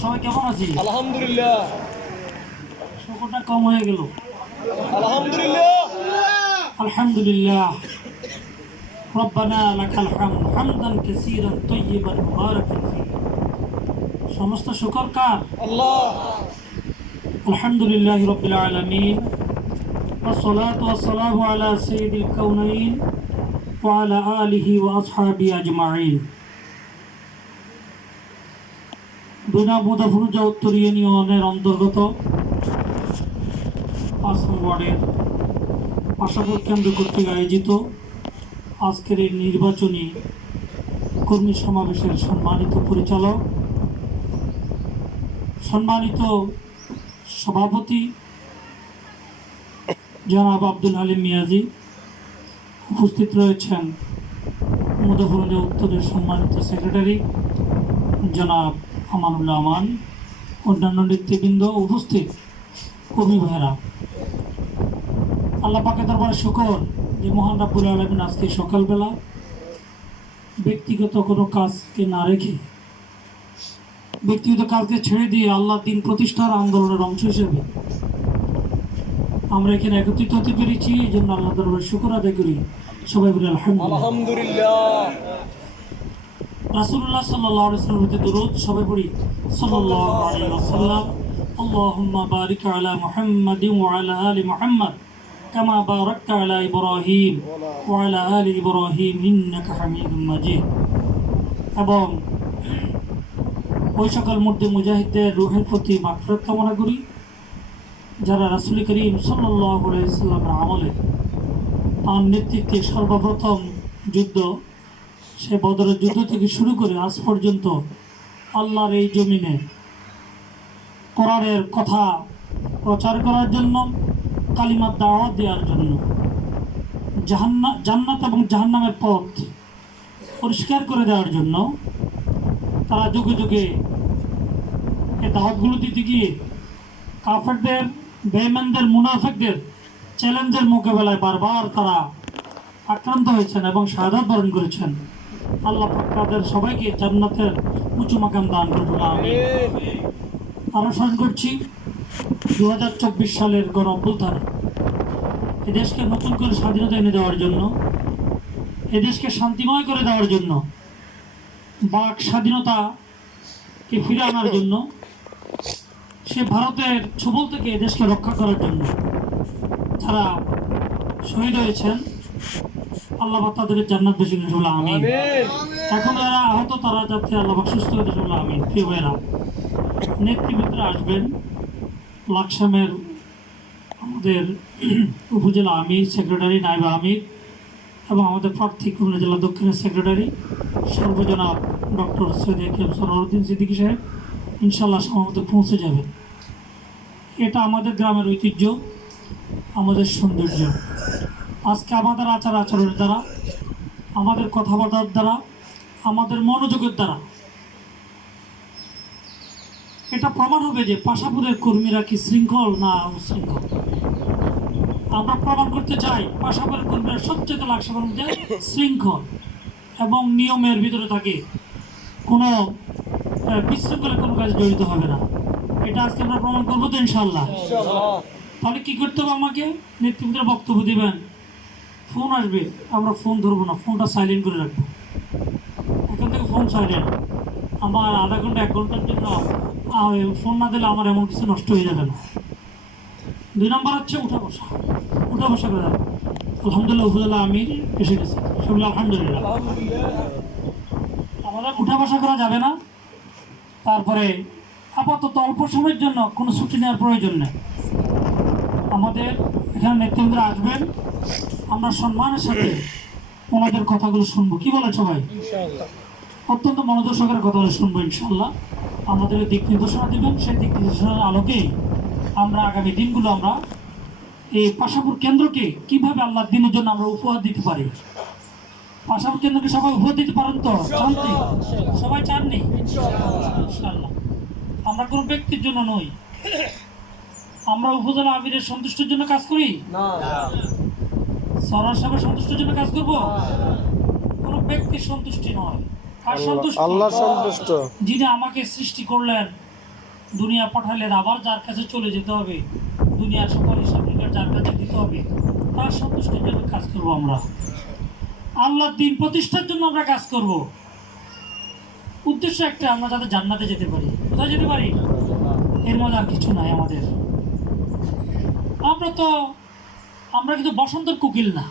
সবাই কেমন আছি? আলহামদুলিল্লাহ। শুকরটা কম হয়ে গেল। আলহামদুলিল্লাহ। আলহামদুলিল্লাহ। রব্বানা লাকাল হামদ হামদান কাসীরান তাইয়িবান মুবারাকান ফীহি। সমস্ত শুকর কার? আল্লাহ। আলহামদুলিল্লাহি রাব্বিল আলামিন। ওয়াসসালাতু ওয়াসসালামু আলা সাইয়্যিদিল কাউনাইন ওয়া আলা আলিহি ওয়া আসহাবিহি আজমাইন। বিনা মুদাফরুজা উত্তর ইউনিয়নের অন্তর্গত ৫ নং ওয়ার্ডের আশাপুর কেন্দ্র কর্তৃক আয়োজিত আজকের এই নির্বাচনী কর্মী সমাবেশের সম্মানিত পরিচালক, সম্মানিত সভাপতি জনাব আব্দুল হালিম মিয়াজি, উপস্থিত রয়েছেন মুদাফরুজা উত্তরের সম্মানিত সেক্রেটারি জনাব আমানুল্লাহ আমান, অন্যান্য নেতৃবৃন্দ, উপস্থিত কবি ভাইরা, আল্লাহ পাকের দরবারে শুকর যে মহান রাব্বুল আলামিন আজকে সকালবেলা ব্যক্তিগত কোনো কাজকে না রেখে, ব্যক্তিগত কাজকে ছেড়ে দিয়ে আল্লাহ দিন প্রতিষ্ঠার আন্দোলনের অংশ হিসেবে আমরা এখানে একত্রিত হতে পেরেছি। এই জন্য আল্লাহ দরবারে শুকর আদায় করি। সবাই বলি আলহামদুলিল্লাহ। রাসূলুল্লাহ সাল্লাল্লাহু আলাইহি ওয়াসাল্লামের প্রতি দরুদ সবাই পড়ি। সাল্লাল্লাহু আলাইহি ওয়াসাল্লাম। আল্লাহুম্মা বারিক আলা মুহাম্মাদিন ওয়া আলা আলি মুহাম্মাদ কামা বারাকতা আলা ইব্রাহিম ওয়া আলা আলি ইব্রাহিম ইন্নাকা হামিদুম মাজিদ। এবং ওই সকল মুর্দে মুজাহিদদের রূহের প্রতি মাগফিরাত কামনা করি যারা রাসূল করিম সাল্লাল্লাহু আলাইহি ওয়াসাল্লামের আমলে তার নেতৃত্বে সর্বপ্রথম যুদ্ধ, সে বদরের যুদ্ধ থেকে শুরু করে আজ পর্যন্ত আল্লাহর এই জমিনে কোরআনের কথা প্রচার করার জন্য, কালিমার দাওয়াত দেওয়ার জন্য, জান্নাত এবং জাহান্নামের পথ পরিষ্কার করে দেওয়ার জন্য তারা যুগে যুগে এই দাওয়াতগুলো দিতে গিয়ে কাফেরদের, বেঈমানদের, মুনাফিকদের চ্যালেঞ্জের মোকাবেলায় বারবার তারা আক্রান্ত হয়েছেন এবং শাহাদাত বরণ করেছেন। আল্লাহ পাক তাদের সবাইকে জান্নাতের উঁচু মাকাম দান করুন, আমিন। আমরা স্মরণ করছি 2024 সালের গণ অভ্যুত্থানে এদেশকে নতুন করে স্বাধীনতা এনে দেওয়ার জন্য, এদেশকে শান্তিময় করে দেওয়ার জন্য, বাক স্বাধীনতাকে ফিরে আনার জন্য, সে ভারতের ছোবল থেকে এদেশকে রক্ষা করার জন্য যারা শহীদ হয়েছেন, আল্লাহ পাক তাদের জান্নাত বেশি করে আমিন। এখন যারা আহত তারা যাতে আল্লাহ পাক সুস্থ করে দেয়, আমিন। প্রিয় ভাইরা, নেতৃবৃন্দরা আসবেন। লাকসামের আমাদের উপজেলা আমির, সেক্রেটারি, নায়েব আমির এবং আমাদের প্রার্থী খুলনা জেলা দক্ষিণের সেক্রেটারি সর্বজনাব ডক্টর সৈয়দ একেএম সরওয়ারউদ্দিন সিদ্দিকী সাহেব ইনশাআল্লাহ সমাবেশে পৌঁছে যাবেন। এটা আমাদের গ্রামের ঐতিহ্য, আমাদের সৌন্দর্য। আজকে আমাদের আচার আচরণের দ্বারা, আমাদের কথাবার্তার দ্বারা, আমাদের মনোযোগের দ্বারা এটা প্রমাণ হবে যে পাশাপুরের কর্মীরা কি শৃঙ্খল না উশৃঙ্খল। আমরা প্রমাণ করতে চাই পাশাপুরের কর্মীরা সবচেয়ে লাকসামের মধ্যে শৃঙ্খল এবং নিয়মের ভিতরে থাকে, কোনো বিশৃঙ্খলের কোনো কাজে জড়িত হবে না। এটা আজকে আমরা প্রমাণ করবো তো ইনশাআল্লাহ। তাহলে কি করতে হবে? আমাকে নেতৃত্বের বক্তব্য দিবেন, ফোন আসবে, আমরা ফোন ধরবো না, ফোনটা সাইলেন্ট করে রাখবো। এখান থেকে ফোন সাইলেন্ট। আমার আধা ঘন্টা 1 ঘন্টার জন্য ফোন না দিলে আমার এমন কিছু নষ্ট হয়ে যাবে না। 2 নম্বর হচ্ছে উঠা বসা। উঠা বসা করে যাবো। আলহামদুলিল্লাহ উপজেলা আমির এসে গেছে, সেগুলো আলহামদুলিল্লাহ। আমাদের উঠা বসা করা যাবে না। তারপরে আপাতত অল্প সময়ের জন্য কোনো ছুটি নেওয়ার প্রয়োজন নেই। আমাদের এখানে নেতৃবৃন্দরা আসবেন, আমরা সম্মানের সাথে ওনাদের কথাগুলো শুনবো। কি বলেন সবাই? অত্যন্ত মনোযোগ সহকারে কথাগুলো শুনবো ইনশাআল্লাহ। আমাদের দিক নির্দেশনা দেবেন, সেই দিক নির্দেশনার আলোকে আমরা আগামী দিনগুলো আমরা এই পাশাপুর কেন্দ্রকে কিভাবে আল্লাহর দিনের জন্য আমরা উপহার দিতে পারি। পাশাপুর কেন্দ্রকে সবাই উপহার দিতে পারেন তো? শান্তি সবাই চাননি? ইনশাআল্লাহ। আমরা কোনো ব্যক্তির জন্য নই, আমরা উপজেলা আমিরের সন্তুষ্টির জন্য কাজ করি না, সরার সাহেবের সন্তুষ্টির জন্য কাজ করবো, কোনো ব্যক্তির সন্তুষ্টি নয়। কার সন্তুষ্ট? আল্লাহ সন্তুষ্ট। যিনি আমাকে সৃষ্টি করলেন, দুনিয়া পাঠালেন, আবার যার কাছে চলে যেতে হবে, দুনিয়ার সকল হিসাব নিকাশ যার কাছে দিতে হবে, তার সন্তুষ্টির জন্য কাজ করব আমরা। আল্লাহর দিন প্রতিষ্ঠার জন্য আমরা কাজ করব। উদ্দেশ্য একটা, আমরা যাতে জান্নাতে যেতে পারি। কোথায় যেতে পারি? এর মধ্যে আর কিছু নাই আমাদের। আমরা কিন্তু বসন্তের কোকিল না,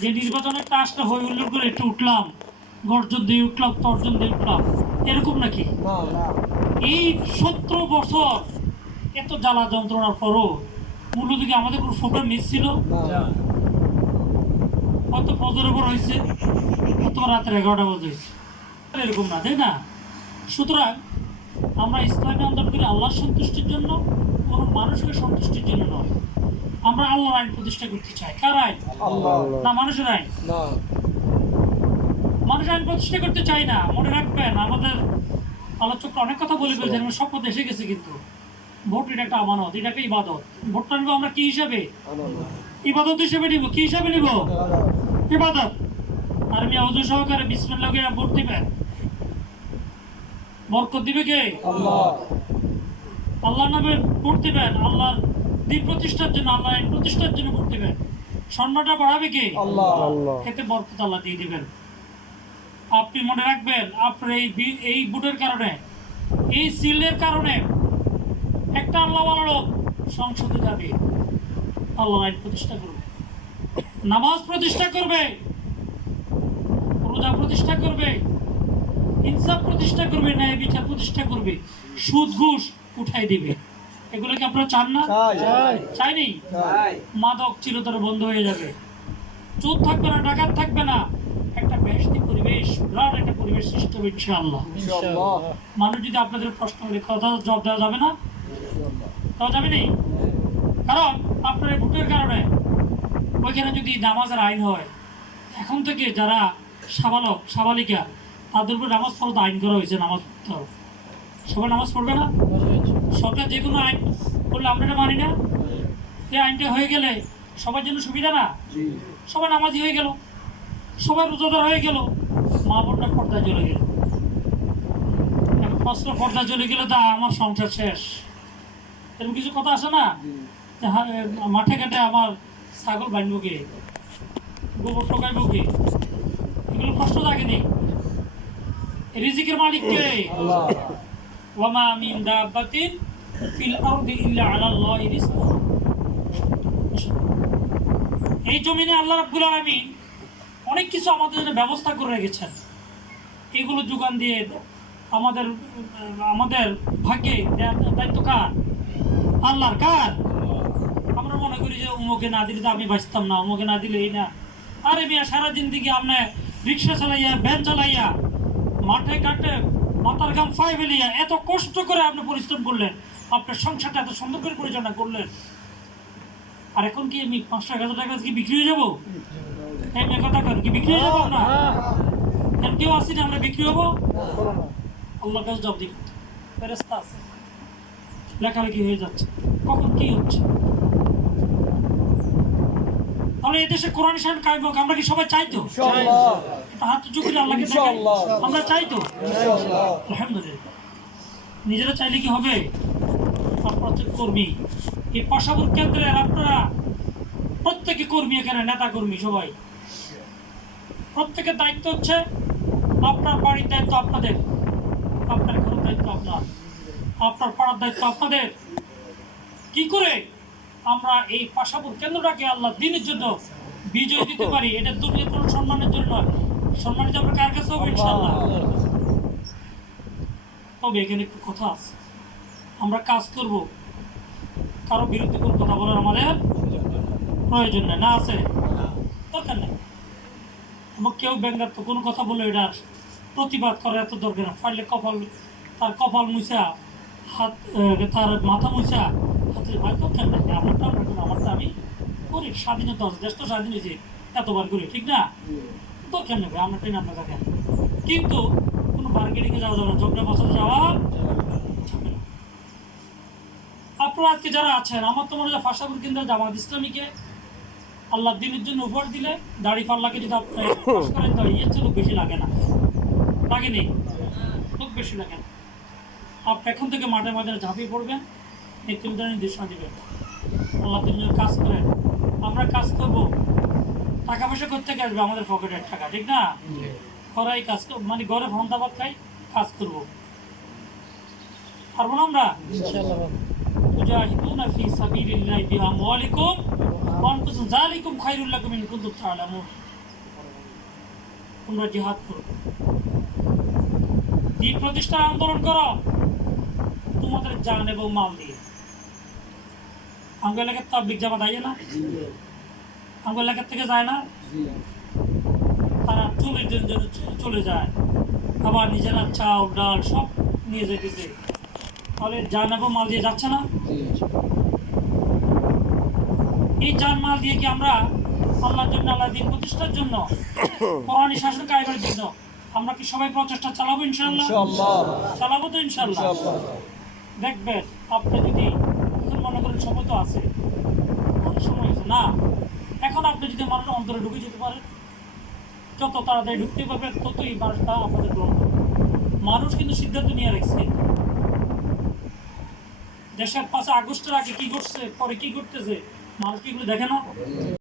যে নির্বাচনের কাজটা হয়ে হুল্লোড় করে একটু উঠলাম, গর্জন দিয়ে উঠলাম, তর্জন দিয়ে উঠলাম, এরকম নাকি? এই 17 বছর এত জ্বালা যন্ত্রণার পরও মূলত কি আমাদের কোনো ফোটা মিস ছিল? হয়তো ফজরের পর হয়েছে, অথবা রাতের 11টা বাজে হয়েছে, এরকম না, তাই না? সুতরাং আমরা ইসলামী আন্দোলন করি আল্লাহর সন্তুষ্টির জন্য, কোনো মানুষের সন্তুষ্টির জন্য নয়। আমরা আল্লাহর আইন প্রতিষ্ঠা করতে চাই। কার আইন? না মানুষের আইন। মানুষের আইন প্রতিষ্ঠা করতে চাই না। মনে রাখবেন, আমাদের আলোচক অনেক কথা বলে ফেলছেন, আমার শপথ এসে গেছে, কিন্তু ভোট এটা একটা আমানত, এটা একটা ইবাদত। ভোটটা নিব আমরা কি হিসাবে? ইবাদত হিসেবে নিব। কি হিসাবে নিব? ইবাদত। আর আমি অজু সহকারে বিসমিল্লাহ বলে ভোট দিবেন, বরকত দিবে কে? আল্লাহর নামে ভোট দিবেন, আল্লাহর দিন প্রতিষ্ঠার জন্য, আল্লাহ আইন প্রতিষ্ঠার জন্য ভোট দিবেন। সম্মানটা বাড়াবে কে? এতে বরকত আল্লাহ দিয়ে দিবেন। আপনি মনে রাখবেন, আপনার এই ভোটের কারণে, এই সিলের কারণে একটা আল্লাহওয়ালা লোক সংসদে যাবে, আল্লাহ আইন প্রতিষ্ঠা করবে, নামাজ প্রতিষ্ঠা করবে, রোজা প্রতিষ্ঠা করবে, ইনসাফ প্রতিষ্ঠা করবে, ন্যায় বিচার প্রতিষ্ঠা করবে, সুদ ঘুষ উঠাই দিবে। এগুলো কি আপনারা চান না? চাইনি? মাদক চিরতরে বন্ধ হয়ে যাবে, চোর থাকবে না, ডাকাত থাকবে না, একটা বেহেশতি পরিবেশ, বিরাট একটা পরিবেশ সৃষ্টি হবে ইনশাআল্লাহ। মানুষ যদি আপনাদের প্রশ্ন করে, কথা জবাব দেওয়া যাবে না? দেওয়া যাবে না, কারণ আপনার ভোটের কারণে ওইখানে যদি নামাজের আইন হয়, এখন থেকে যারা সাবালক সাবালিকা তাদের উপর নামাজ পড়তে আইন করা হয়েছে, নামাজ পড়তে হবে। সবাই নামাজ পড়বে না? সরকার যে কোনো আইন করলে আমরা এটা মানি না। এই আইনটা হয়ে গেলে সবার জন্য সুবিধা না? সবাই নামাজি হয়ে গেল, সবাই রোজাদার হয়ে গেল, মা বোনটা পর্দায় চলে গেল। এখন প্রশ্ন, পর্দায় চলে গেলে তা আমার সংসার শেষ, এরকম কিছু কথা আসে না? মাঠে ঘাটে আমার ছাগল বাঁধবো কে, গোবর টোকাইবো কে, এগুলো প্রশ্ন থাকেনি। রিজিকের মালিক কে? ওয়ামা মিন দাব্বাতিন ফিল আরদি ইল্লা আলাল্লাহি রিজকুহা। এই জমিনে আল্লাহ রাব্বুল আলামিন অনেক কিছু আমাদের জন্য ব্যবস্থা করে রেখেছেন। এগুলো যোগান দিয়ে আমাদের ভাগ্যে দায়িত্ব কার? আল্লাহর। কার? আমরা মনে করি যে উমুকে না দিলে তো আমি বাঁচতাম না, উমুকে না দিলে এই না। আরে মিয়া, সারা জিন্দিগি আপনি রিক্সা চালাইয়া, ভ্যান চালাইয়া, মাঠে ঘাটে মাথার ঘাম ফাই ফেলিয়া এত কষ্ট করে আপনি পরিশ্রম করলেন, আপনার সংসারটা এত সুন্দর করে পরিচালনা করলেন। আর এখন কি আমি 500-1000 টাকা কি বিক্রি হয়ে যাবো? এই মেয়ে কথা কর, কি বিক্রি হয়ে যাবো না? এখন কেউ আসি না আমরা বিক্রি হবো? আল্লাহর কাছে জবাব দিই, ফেরেশতা আছে, লেখালেখি হয়ে যাচ্ছে, কখন কি হচ্ছে। তাহলে এদেশে কোরআন শান কায়েম হোক, আমরা কি সবাই চাইতো? হাত উঁচু করে আল্লাহকে দেখাই, আমরা চাইতো। আলহামদুলিল্লাহ। নিজেরা চাইলে কি হবে? প্রত্যেক কর্মী, এই পাশাপুর কেন্দ্রের আপনারা প্রত্যেকে কর্মী, এখানে নেতা কর্মী সবাই, প্রত্যেকের দায়িত্ব হচ্ছে, আপনার বাড়ির দায়িত্ব আপনাদের, আপনার ঘরের দায়িত্ব আপনার, আপনার পাড়ার দায়িত্ব আপনাদের। কি করে আমরা এই পাশাপুর কেন্দ্রটাকে আল্লাহ দিনের জন্য বিজয় দিতে পারি, এটা দুনিয়ার কোনো সম্মানের জন্য নয়, সম্মানিত আমরা কার কাছে হবে? ইনশাআল্লাহ। তবে এখানে একটু কথা আছে, আমরা কাজ করব, কারো বিরুদ্ধে কোনো কথা বলার আমাদের প্রয়োজন নেই। না আছে? দরকার নেই। এবং কেউ ব্যঙ্গাত্ম কোনো কথা বলে এটার প্রতিবাদ করার এত দরকার না। পারলে তার কপাল মুছা, হাত তার মাথা মুছা, হাতে ভাই দরকার নেই। আমারটা আমি করি, স্বাধীনতা আছে, দেশ তো স্বাধীন হয়েছে, এতবার করি, ঠিক না? দরকার নেই, আমরা ট্রেন আপনার কাছে। কিন্তু কোনো মার্কেটিংয়ে যাওয়া যাবে না, ঝগড়া বসাতে যাওয়া যাবে না। আপনারা আজকে যারা আছেন, আমার তো মনে হয় পাশাপুর কেন্দ্রে জামাত ইসলামীকে আল্লাহ দিনের জন্য উপহার দিলে দাড়ি পাল্লাকে যদি আপনার করেন, তো এর চেয়ে বেশি লাগে না। লাগেনি? খুব বেশি লাগে না। আপনি এখন থেকে মাঠে মাঠে ঝাঁপিয়ে পড়বেন, নেতৃত্বের নির্দেশনা দেবেন, আল্লাহ তিনি কাজ করেন, আমরা কাজ করব। টাকা পয়সা করতে আসবে আমাদের পকেটের টাকা, ঠিক না? ঘরেই কাজ মানে ঘরে ফন্দাবাদ খাই, কাজ করব, পারবো না আমরা? তুজাহিদুনা ফি সাবিলিল্লাহি বিআমওয়ালিকুম ওয়া আনফুসিকুম যালিকুম খায়রুল লাকুম ইন কুনতুম তা'লামুন। তোমরা জিহাদ করো, দ্বীন প্রতিষ্ঠার আন্দোলন করো তোমাদের জান এবং মাল দিয়ে। আমগো এলাকার তাবলিগ জামাত আইয়ে না? আমগো এলাকার থেকে যায় না? তারা 40 দিন জন্য চলে যায়, আবার নিজেরা চাল ডাল সব নিয়ে যেতেছে, তাহলে জান এবং মাল দিয়ে যাচ্ছে না? এই জান মাল দিয়ে কি আমরা আল্লাহর জন্য, আল্লাহ দ্বীন প্রতিষ্ঠার জন্য, কোরআনী শাসন কায়েমের জন্য আমরা কি সবাই প্রচেষ্টা চালাবো? ইনশাআল্লাহ চালাবো তো ইনশাআল্লাহ। দেখবেন আপনি যদি এখন মনে করেন সময় তো আছে, সময় আছে না, এখন আপনি যদি মানুষের অন্তরে ঢুকে যেতে পারেন, যত তাড়াতাড়ি ঢুকতে পারবেন ততই মানুষটা আপনাদের গ্রহণ করবে। মানুষ কিন্তু সিদ্ধান্ত নিয়ে রাখছে, দেশের 5 আগস্টের আগে কি ঘটছে, পরে কি ঘটতেছে, মানুষ কি এগুলো দেখে না?